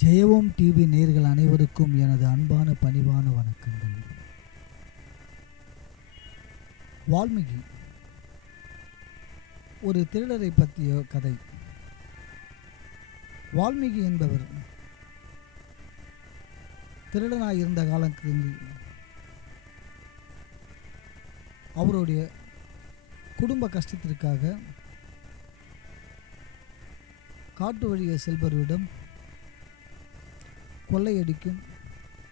ஜெயவோம் TV நேயர்கள் அனைவருக்கும் எனது அன்பான பணிவான வணக்கங்கள். வால்மீகி ஒரு திருடரை பற்றிய கதை. வால்மீகி என்பவர் திருடனாய் இருந்த காலத்தில் அவருடைய குடும்ப கஷ்டத்திற்காக காட்டு வழியை செல்பவரிடம் கொள்ளையடிக்கும்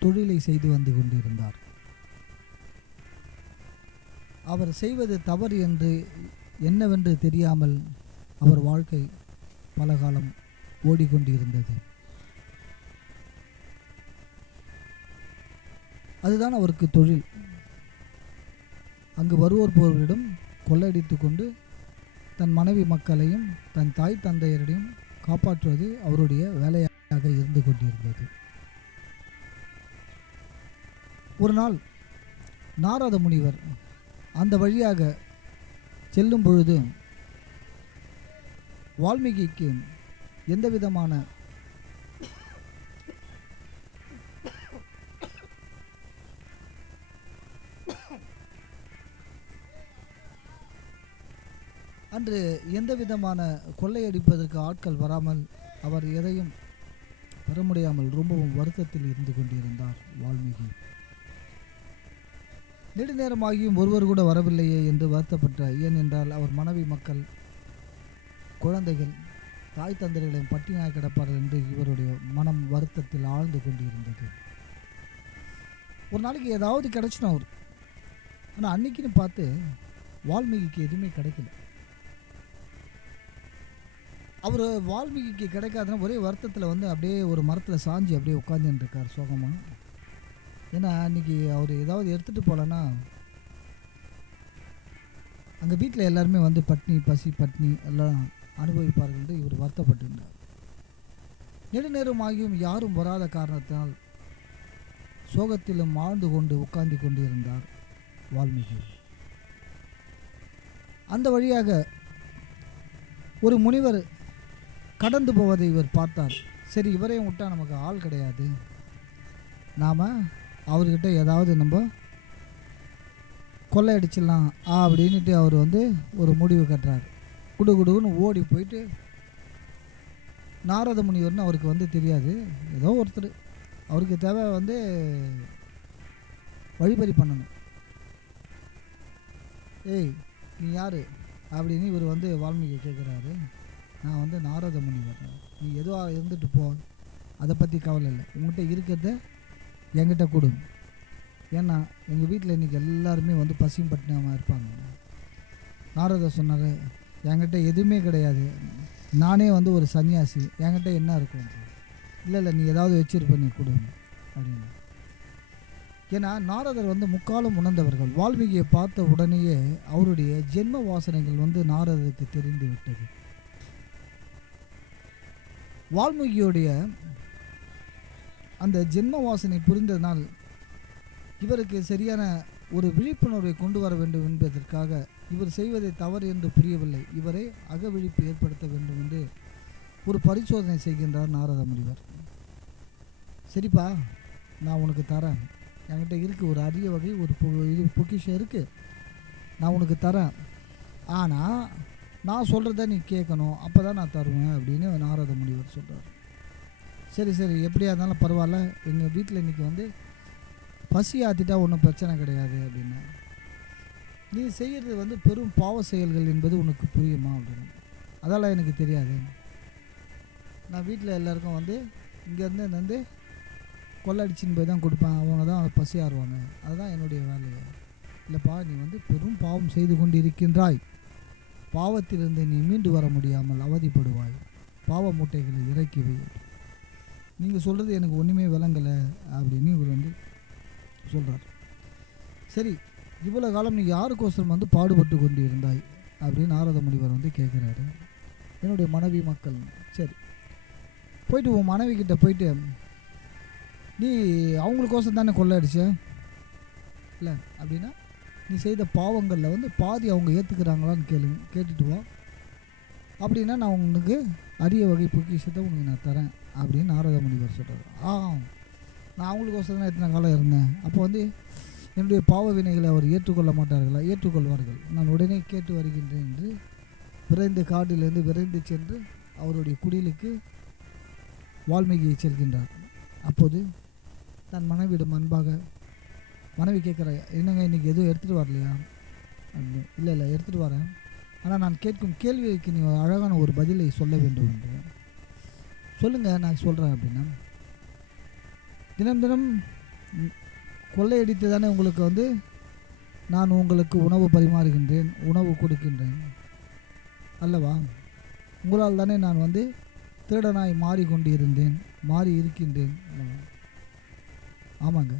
தொழிலை செய்து வந்து கொண்டிருந்தார். அவர் செய்வது தவறு என்று என்னவென்று தெரியாமல் அவர் வாழ்க்கை பல காலம் ஓடிக்கொண்டிருந்தது. அதுதான் அவருக்கு தொழில். அங்கு வருவோர் போர்வரிடம் கொள்ளையடித்து கொண்டு தன் மனைவி மக்களையும் தன் தாய் தந்தையரையும் காப்பாற்றுவது அவருடைய வேலையாக இருந்து கொண்டிருந்தது. ஒரு நாள் நாரத முனிவர் அந்த வழியாக செல்லும் பொழுது வால்மீகிக்கு எந்த விதமான அன்று எந்த விதமான கொள்ளையடிப்பதற்கு ஆட்கள் வராமல் அவர் எதையும் பெற முடியாமல் ரொம்பவும் வருத்தத்தில் இருந்து கொண்டிருந்தார் வால்மீகி. நெடுநேரமாகியும் ஒருவர் கூட வரவில்லையே என்று வருத்தப்பட்டார். ஏனென்றால் அவர் மனைவி மக்கள் குழந்தைகள் தாய் தந்தைகளையும் பட்டினியாக கிடப்பார்கள் என்று இவருடைய மனம் வருத்தத்தில் ஆழ்ந்து கொண்டிருந்தது. ஒரு நாளைக்கு ஏதாவது கிடைச்சிடும் அவர். ஆனால் அன்னைக்குன்னு பார்த்து வால்மீகிக்கு எதுவுமே கிடைக்கல. அவர் வால்மீகிக்கு கிடைக்காதுன்னா ஒரே வருத்தத்தில் அப்படியே ஒரு மரத்தில் சாஞ்சி அப்படியே உட்காந்துட்டு இருக்கார் சோகமாக. ஏன்னா அன்றைக்கி அவர் ஏதாவது எடுத்துகிட்டு போகலன்னா அங்கே வீட்டில் எல்லாருமே பட்னி பசி பட்னி எல்லாம் அனுபவிப்பார்கள் என்று இவர் வருத்தப்பட்டிருந்தார். நெடுநேரமாகியும் யாரும் வராத காரணத்தினால் சோகத்திலும் ஆழ்ந்து கொண்டு உட்கார்ந்து கொண்டிருந்தார் வால்மீகி. அந்த வழியாக ஒரு முனிவர் கடந்து போவதை இவர் பார்த்தார். சரி, இவரையும் விட்டால் நமக்கு ஆள் கிடையாது, நாம் அவர்கிட்ட ஏதாவது நம்ம கொள்ளையடிச்சிடலாம் அப்படின்ட்டு அவர் ஒரு முடிவு கட்டுறார். குடுகுடுன்னு ஓடி போயிட்டு நாரத முனிவர்னு அவருக்கு தெரியாது, ஏதோ ஒருத்தர் அவருக்கு தேவை வழிபறி பண்ணணும். ஏய் நீ யார் அப்படின்னு இவர் வால்மீகி கேட்குறாரு. நான் நாரத முனிவர், நீ எதுவாக இருந்துட்டு போ, அதை பற்றி கவலை இல்லை, உங்கள்கிட்ட இருக்கிறத என்கிட்ட கொடு. ஏன்னா எங்கள் வீட்டில் இன்றைக்கி எல்லாருமே பசியும் பட்டினாமல் இருப்பாங்க. நாரதர் சொன்னார், என்கிட்ட எதுவுமே கிடையாது, நானே ஒரு சன்னியாசி, என்கிட்ட என்ன இருக்கும்? இல்லை நீ ஏதாவது வச்சுருப்ப, நீ கொடு அப்படின்னு. ஏன்னா நாரதர் முக்காலம் உணர்ந்தவர்கள். வால்மீகியை பார்த்த உடனேயே அவருடைய ஜென்ம வாசனைகள் நாரதருக்கு தெரிந்து விட்டது. வால்மீகியோடைய அந்த ஜென்ம வாசனை புரிந்ததனால் இவருக்கு சரியான ஒரு விழிப்புணர்வை கொண்டு வர வேண்டும் என்பதற்காக இவர் செய்வதை தவறு என்று புரியவில்லை, இவரை அகவிழிப்பு ஏற்படுத்த வேண்டும் என்று ஒரு பரிசோதனை செய்கின்றார் நாரத முனிவர். சரிப்பா, நான் உனக்கு தரேன், என்கிட்ட இருக்குது ஒரு அரிய வகை ஒரு பொக்கிஷம் இருக்குது, நான் உனக்கு தரேன், ஆனால் நான் சொல்கிறத நீ கேட்கணும், அப்போ தான் நான் தருவேன் அப்படின்னு நாரத முனிவர் சொல்கிறார். சரி சரி, எப்படியா இருந்தாலும் பரவாயில்ல, எங்கள் வீட்டில் இன்றைக்கி பசி ஆற்றிட்டா ஒன்றும் பிரச்சனை கிடையாது அப்படின்னு. நீ செய்கிறது பெரும் பாவ செயல்கள் என்பது உனக்கு புரியுமா அப்படின்னு. அதெல்லாம் எனக்கு தெரியாது, நான் வீட்டில் எல்லாருக்கும் இங்கேருந்து கொள்ளடிச்சின்னு போய் தான் கொடுப்பேன், அவங்க தான் பசி ஆறுவாங்க, அதுதான் என்னுடைய வேலையை. இல்லைப்பா, நீ பெரும் பாவம் செய்து கொண்டு இருக்கின்றாய், பாவத்திலிருந்து நீ மீண்டு வர முடியாமல் அவதிப்படுவாய், பாவ மூட்டைகளை இறக்கி வை, நீங்கள் சொல்கிறது எனக்கு ஒன்றுமே விளங்கலை அப்படின்னு இவர் சொல்கிறார். சரி, இவ்வளோ காலம் நீ யாருக்கோசரம் பாடுபட்டு கொண்டு இருந்தாய் அப்படின்னு நாரத முனிவர் கேட்குறாரு. என்னுடைய மனைவி மக்கள். சரி, போயிட்டு உன் மனைவி கிட்ட போயிட்டு, நீ அவங்களுக்கோசம் தானே கொள்ளையடிச்ச இல்லை அப்படின்னா, நீ செய்த பாவங்களில் பாதி அவங்க ஏற்றுக்கிறாங்களான்னு கேட்டுட்டு வா, அப்படின்னா நான் உனக்கு அரிய வகை பொக்கிஷத்தை உனக்கு நான் தரேன் அப்படின்னு நாரத முனிவர் சொல்கிறார். நான் அவங்களுக்கோசரம் தான் இத்தனை காலம் இருந்தேன். அப்போ வந்து என்னுடைய பாவ வினைகளை அவர் ஏற்றுக்கொள்ள மாட்டார்களா? ஏற்றுக்கொள்வார்கள். நான் உடனே கேட்டு வருகின்றேன் என்று விரைந்து காட்டிலிருந்து விரைந்து சென்று அவருடைய குடிலுக்கு வால்மீகியை செல்கின்றார். அப்போது தன் மனைவியிடம் அன்பாக மனைவி கேட்குற, என்னங்க இன்றைக்கி எதுவும் எடுத்துகிட்டு வரலையா அப்படின்னு. இல்லை எடுத்துகிட்டு வரேன், ஆனால் நான் கேட்கும் கேள்விக்கு நீ அழகான ஒரு பதிலை சொல்ல வேண்டும் என்று. சொல்லுங்கள், நான் சொல்கிறேன் அப்படின்னா, தினம் தினம் கொள்ளையடித்து தானே உங்களுக்கு வந்து நான் உங்களுக்கு உணவு பரிமாறுகின்றேன், உணவு கொடுக்கின்றேன் அல்லவா? உங்களால் தானே நான் வந்து திருடனாய் மாறிக்கொண்டு இருந்தேன், மாறி இருக்கின்றேன் அல்லவா? ஆமாங்க.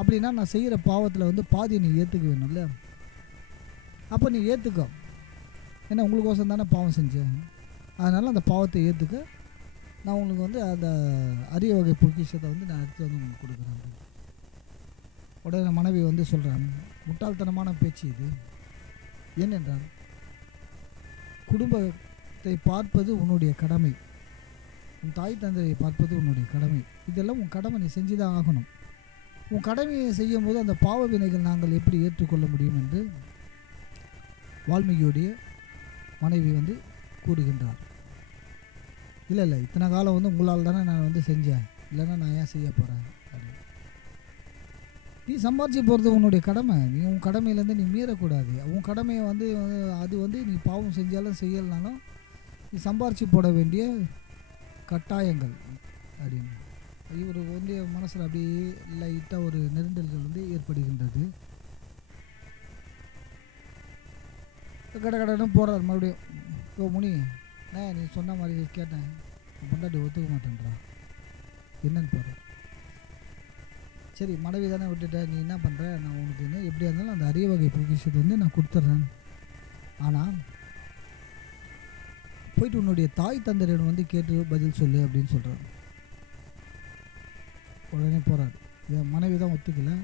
அப்படின்னா நான் செய்கிற பாவத்தில் வந்து பாதியை நீ ஏற்றுக்க வேணும்ல. அப்போ நீ ஏற்றுக்க, ஏன்னா உங்களுக்கோசம் தானே பாவம் செஞ்சேன், அதனால் அந்த பாவத்தை ஏற்றுக்க. நான் உங்களுக்கு வந்து அந்த அரிய வகை பொக்கிஷத்தை வந்து நான் எடுத்து வந்து உங்களுக்கு கொடுக்குறேன். உடனே மனைவி வந்து சொல்கிறேன், முட்டாள்தனமான பேச்சு இது. ஏனென்றால் குடும்பத்தை பார்ப்பது உன்னுடைய கடமை, உன் தாய் தந்தையை பார்ப்பது உன்னுடைய கடமை. இதெல்லாம் உன் கடமை, நீ செஞ்சுதான் ஆகணும். உன் கடமையை செய்யும் போது அந்த பாவ வினைகள் நாங்கள் எப்படி ஏற்றுக்கொள்ள முடியும் என்று வால்மீகியுடைய மனைவி வந்து கூறுகின்றார். இல்லை இத்தனை காலம் வந்து உங்களால் தானே நான் வந்து செஞ்சேன், இல்லைன்னா நான் ஏன் செய்ய போகிறேன் அப்படின்னு. நீ சம்பாரிச்சு போகிறது உன்னுடைய கடமை, நீ உன் கடமையிலேருந்து நீ மீறக்கூடாது. உன் கடமையை வந்து அது வந்து நீ பாவம் செஞ்சாலும் செய்யலைனாலும் நீ சம்பாரிச்சு போட வேண்டிய கட்டாயங்கள் அப்படின்னு. இவர் வந்து மனசில் அப்படியே லைட்டாக ஒரு நெருண்டல்கள் வந்து ஏற்படுகின்றது. கடன்னு போடுறார் மறுபடியும். ஓ முனி, நீ சொன்ன மாதிரி கேட்டேன், பொண்டாட்டி ஒத்துக்க மாட்டேன்றா, என்னன்னு பாரு. சரி, மனைவி தானே விட்டுட்டேன், நீ என்ன பண்ணுற, நான் உனக்கு என்ன எப்படியா இருந்தாலும் அந்த அரிய வகை பொக்கிஷத்தை வந்து நான் கொடுத்துட்றேன். ஆனால் போயிட்டு உன்னுடைய தாய் தந்தையிடம் வந்து கேட்டு பதில் சொல்லு அப்படின்னு சொல்கிறார். உடனே போகிறார். என் மனைவி தான் ஒத்துக்கலை,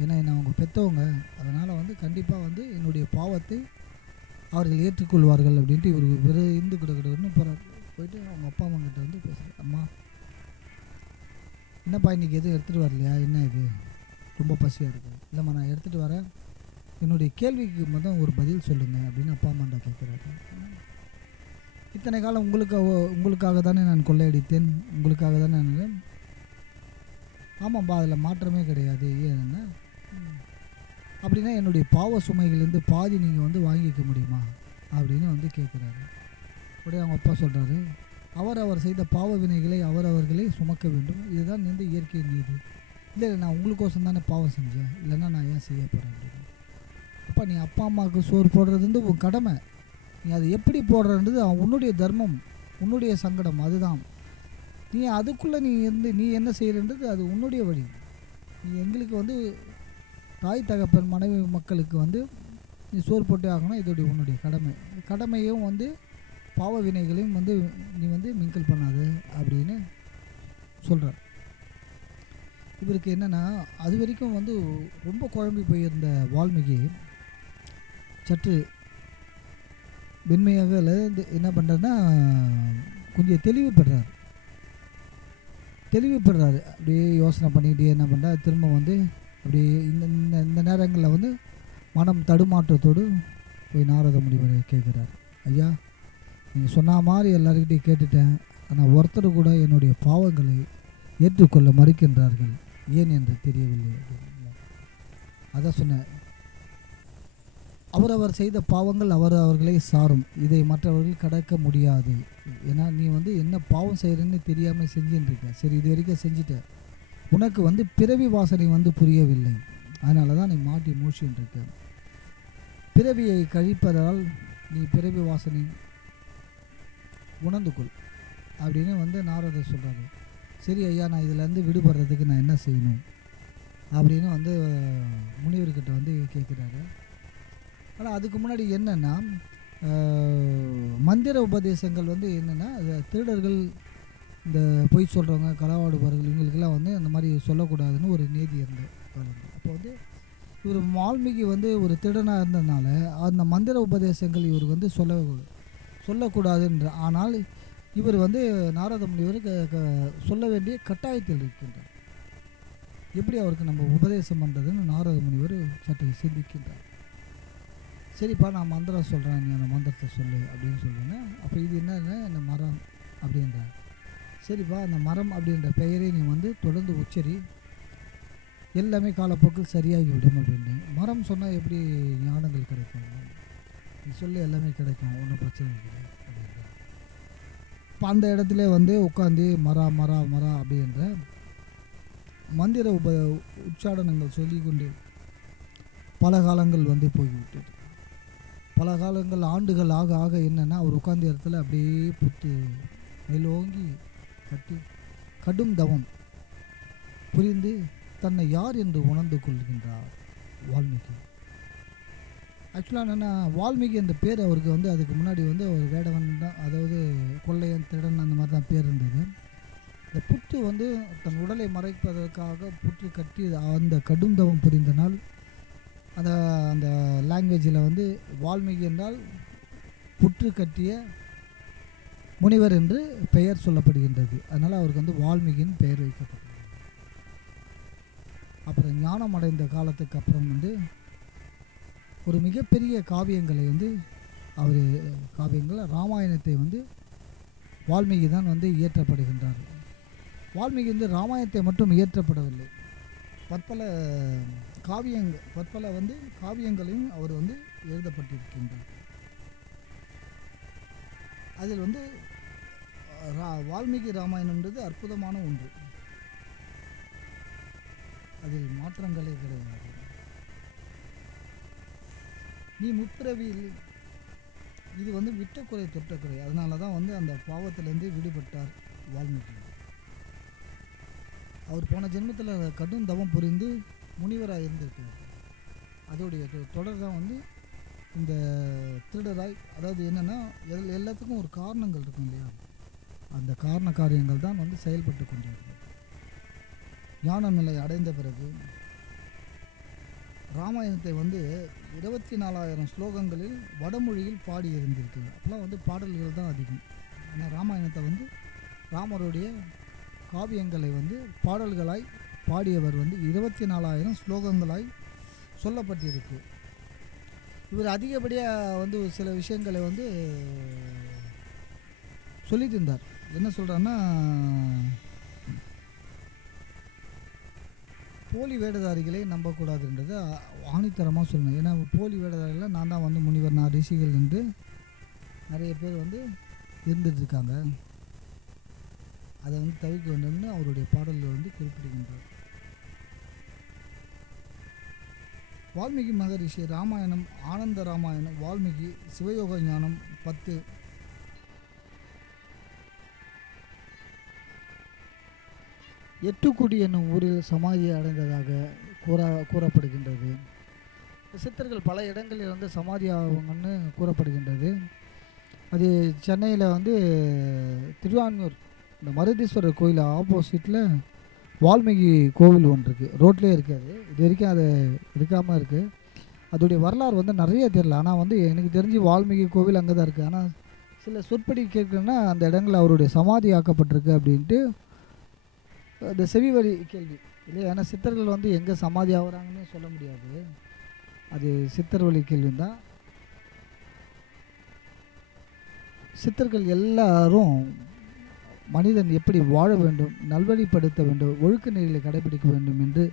ஏன்னா என்னை அவங்க பெற்றவங்க, அதனால் வந்து கண்டிப்பாக வந்து என்னுடைய பாவத்தை அவர்கள் ஏற்றுக்கொள்வார்கள் அப்படின்ட்டு இவர் இந்து கிடக்கிடன்னு போகிறார். போயிட்டு அவங்க அப்பா அம்மா கிட்ட வந்து பேசுகிறார். அம்மா, என்னப்பா இன்றைக்கி எதுவும் எடுத்துகிட்டு வரலையா, என்ன இது ரொம்ப பசியாக இருக்குது? இல்லைம்மா நான் எடுத்துகிட்டு வரேன், என்னுடைய கேள்விக்கு மட்டும் ஒரு பதில் சொல்லுங்கள் அப்படின்னு அப்பா அம்மாண்ட கேட்குறாரு. இத்தனை காலம் உங்களுக்காக தானே நான் கொள்ளையடித்தேன், உங்களுக்காக தானே நான். ஆமாம்பா, அதில் மாற்றமே கிடையாது. ஏன்னா அப்படின்னா என்னுடைய பாவ சுமைகள்லேருந்து பாதி நீங்கள் வந்து வாங்கிக்க முடியுமா அப்படின்னு வந்து கேட்குறாரு. உடனே அவங்க அப்பா சொல்கிறாரு, அவர் செய்த பாவ வினைகளை அவர்களே சுமக்க வேண்டும், இதுதான் வந்து இயற்கை நீதி. இல்லை நான் உங்களுக்கோசம் தானே பாவம் செஞ்சேன், இல்லைன்னா நான் ஏன் செய்ய போகிறேன் அப்படின்னு. அப்பா, நீ அப்பா அம்மாவுக்கு சோறு போடுறது வந்து உன் கடமை, நீ அதை எப்படி போடுறன்றது உன்னுடைய தர்மம், உன்னுடைய சங்கடம், அதுதான். நீ அதுக்குள்ளே நீ என்ன செய்கிறன்றது அது உன்னுடைய வழி. நீ எங்களுக்கு வந்து தாய் தகப்பன் மனைவி மக்களுக்கு வந்து நீ சோறு போட்டே ஆகணும், இதோடைய உன்னுடைய கடமையும் வந்து பாவ வினைகளையும் வந்து நீ வந்து மிங்கல் பண்ணாது அப்படின்னு சொல்கிறார். இவருக்கு என்னென்னா, அது வரைக்கும் வந்து ரொம்ப குழம்பி போயிருந்த வால்மீகி சற்று வெண்மையாக என்ன பண்ணுறாருன்னா கொஞ்சம் தெளிவு பெறுறாரு. அப்படியே யோசனை பண்ணிக்கிட்டே என்ன பண்ணுறாரு, திரும்ப வந்து அப்படியே இந்த நேரங்களில் வந்து மனம் தடுமாற்றத்தோடு போய் நாரத முனிவரை கேட்குறார். ஐயா, நீங்கள் சொன்ன மாதிரி எல்லாருக்கிட்டையும் கேட்டுட்டேன், ஆனால் ஒருத்தர் கூட என்னுடைய பாவங்களை ஏற்றுக்கொள்ள மறுக்கின்றார்கள், ஏன் என்று தெரியவில்லை அப்படின்னு. அதான் சொன்னேன், அவரவர் செய்த பாவங்கள் அவர்களே சாரும், இதை மற்றவர்கள் கடக்க முடியாது. ஏன்னா நீ வந்து என்ன பாவம் செய்கிறேன்னு தெரியாமல் செஞ்சுட்டு இருக்க. சரி, இது வரைக்கும் செஞ்சுட்ட, உனக்கு வந்து பிறவி வாசனை வந்து புரியவில்லை, அதனால தான் நீ மாட்டி மூழ்கின்னு இருக்க. பிறவியை கழிப்பதால் நீ பிறவி வாசனை உணர்ந்து கொள் அப்படின்னு வந்து நாரதர் சொல்கிறாரு. சரி ஐயா, நான் இதிலேருந்து விடுபடுறதுக்கு நான் என்ன செய்யணும் அப்படின்னு வந்து முனிவர்கிட்ட வந்து கேட்குறாரு. ஆனால் அதுக்கு முன்னாடி என்னென்னா, மந்திர உபதேசங்கள் வந்து என்னென்னா, திருடர்கள், இந்த பொய் சொல்கிறவங்க, களவாடுபவர்கள், இவங்களுக்கெல்லாம் வந்து அந்த மாதிரி சொல்லக்கூடாதுன்னு ஒரு நீதி இருந்தது. அப்போ வந்து இவர் வால்மீகி வந்து ஒரு திருடனாக இருந்ததுனால அந்த மந்திர உபதேசங்கள் இவருக்கு வந்து சொல்லக்கூடாதுன்ற. ஆனால் இவர் வந்து நாரத முனிவர் சொல்ல வேண்டிய கட்டாயத்தில் இருக்கின்றார். எப்படி அவருக்கு நம்ம உபதேசம் பண்ணுறதுன்னு நாரத முனிவர் சற்று சிந்திக்கின்றார். சரிப்பா, நான் மந்திரம் சொல்கிறேன், நீ அந்த மந்திரத்தை சொல்லு அப்படின்னு சொல்லுவேன்னா, அப்போ இது என்னன்னா இந்த மரம் அப்படின்றார். சரிப்பா, அந்த மரம் அப்படின்ற பெயரை நீ வந்து தொடர்ந்து உச்சரி, எல்லாமே காலப்போக்கில் சரியாகி விடும் அப்படின்னு. மரம் சொன்னால் எப்படி ஞானங்கள் கிடைக்கும்? நீ சொல்லி எல்லாமே கிடைக்கும், ஒன்றும் பிரச்சனை கிடையாது அப்படின்ற. இப்போ அந்த இடத்துல வந்து உட்காந்து மரா மரா மரா அப்படின்ற மந்திர உச்சாடனங்கள் சொல்லி கொண்டு பல காலங்கள் வந்து போய்விட்டது. பல காலங்கள் ஆண்டுகள் ஆக ஆக என்னென்னா அவர் உட்கார்ந்த இடத்துல அப்படியே புத்து மேலோங்கி கட்டி கடும் தவம் புரிந்து தன்னை யார் என்று உணர்ந்து கொள்கின்றார் வால்மீகி. ஆக்சுவலாக என்னென்னா, வால்மீகி அந்த பேர் அவருக்கு வந்து அதுக்கு முன்னாடி வந்து ஒரு வேடவன் தான், அதாவது கொள்ளையன் திருடன் அந்த மாதிரி தான் பேர் இருந்தது. இந்த புற்று வந்து தன் உடலை மறைப்பதற்காக புற்று கட்டி அந்த கடும் தவம் புரிந்த நாள் அந்த அந்த லாங்குவேஜில் வந்து வால்மீகி என்றால் புற்று கட்டிய முனிவர் என்று பெயர் சொல்லப்படுகின்றது. அதனால் அவருக்கு வந்து வால்மீகின்னு பெயர் வைக்கப்பட்டது. அப்புறம் ஞானம் அடைந்த காலத்துக்கு அப்புறம் வந்து ஒரு மிகப்பெரிய காவியங்களை வந்து அவர் காவியங்கள் ராமாயணத்தை வந்து வால்மீகி தான் வந்து இயற்றப்படுகின்றார். வால்மீகி வந்து ராமாயணத்தை மட்டும் இயற்றப்படவில்லை, பற்பல காவியங்களையும் அவர் வந்து எழுதப்பட்டிருக்கின்றார். அதில் வந்து வால்மீகி ராமாயணம்ன்றது அற்புதமான ஒன்று, அதில் மாற்றங்களே கிடையாது. நீ முற்பிறவியில் இது வந்து விட்டக்குறை தொட்டக்குறை, அதனால தான் வந்து அந்த பாவத்திலேருந்து விடுபட்டார் வால்மீகி. அவர் போன ஜென்மத்தில் கடும் தவம் புரிந்து முனிவராக இருந்திருக்கிறார். அதோடைய தொடர் தான் வந்து இந்த திருடராய், அதாவது என்னென்னா எல்லாத்துக்கும் ஒரு காரணங்கள் இருக்கும் இல்லையா, அந்த காரண காரியங்கள் தான் வந்து செயல்பட்டு கொண்டிருக்கிறது. ஞான நிலை அடைந்த பிறகு ராமாயணத்தை வந்து 24,000 ஸ்லோகங்களில் வடமொழியில் பாடி இருந்திருக்கு. அப்போலாம் வந்து பாடல்கள் தான் அதிகம். ஆனால் ராமாயணத்தை வந்து ராமருடைய காவியங்களை வந்து பாடல்களாய் பாடியவர் வந்து 24,000 ஸ்லோகங்களாய் சொல்லப்பட்டிருக்கு. இவர் அதிகப்படியாக வந்து சில விஷயங்களை வந்து சொல்லிட்டு இருந்தார். என்ன சொல்கிறாருன்னா, போலி வேடதாரிகளை நம்பக்கூடாதுன்றது ஆணித்தரமாக சொல்லணும். ஏன்னா போலி வேடதாரிகளை நான் தான் வந்து முனிவர், நான் ரிஷிகள் என்று நிறைய பேர் வந்து இருந்துட்டுருக்காங்க. அதை வந்து தவிர்க்க வேண்டும்னு அவருடைய பாடல்கள் வந்து குறிப்பிடுகின்றார். வால்மீகி மகரிஷி ராமாயணம், ஆனந்த ராமாயணம், வால்மீகி சிவயோக ஞானம் 10, எட்டுக்குடி என்னும் ஊரில் சமாதி அடைந்ததாக கூறப்படுகின்றது. சித்தர்கள் பல இடங்களில் வந்து சமாதி ஆகுங்கன்னு கூறப்படுகின்றது. அது சென்னையில் வந்து திருவான்மியூர் இந்த மருதீஸ்வரர் கோயில் ஆப்போசிட்டில் வால்மீகி கோவில் ஒன்று இருக்குது, ரோட்லேயே இருக்காது. இது வரைக்கும் அது இருக்காமல் இருக்குது. அதோடைய வரலாறு வந்து நிறைய தெரியல. ஆனால் வந்து எனக்கு தெரிஞ்சு வால்மீகி கோவில் அங்கே தான் இருக்குது. ஆனால் சில சொற்படி கேட்குறேன்னா அந்த இடங்களில் அவருடைய சமாதி ஆக்கப்பட்டிருக்கு அப்படின்ட்டு இந்த செவி வழி கேள்வி இல்லையா. ஏன்னா சித்தர்கள் வந்து எங்கே சமாதி ஆகுறாங்கன்னு சொல்ல முடியாது, அது சித்தர் வழி கேள்வி தான். சித்தர்கள் எல்லாரும் மனிதன் எப்படி வாழ வேண்டும், நல்வழிப்படுத்த வேண்டும், ஒழுக்க நெறிகளை கடைபிடிக்க வேண்டும் என்று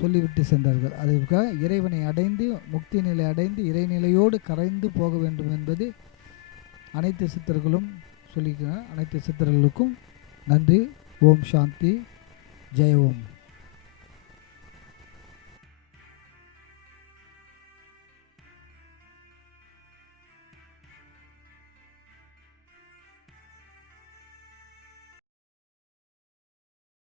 சொல்லிவிட்டு சென்றார்கள். அதற்காக இறைவனை அடைந்து முக்தி நிலை அடைந்து இறைநிலையோடு கரைந்து போக வேண்டும் என்பது அனைத்து சித்தர்களும் சொல்லிக்கிறார். அனைத்து சித்தர்களுக்கும் நன்றி. ஓம் சாந்தி. ஜெய ஓம்.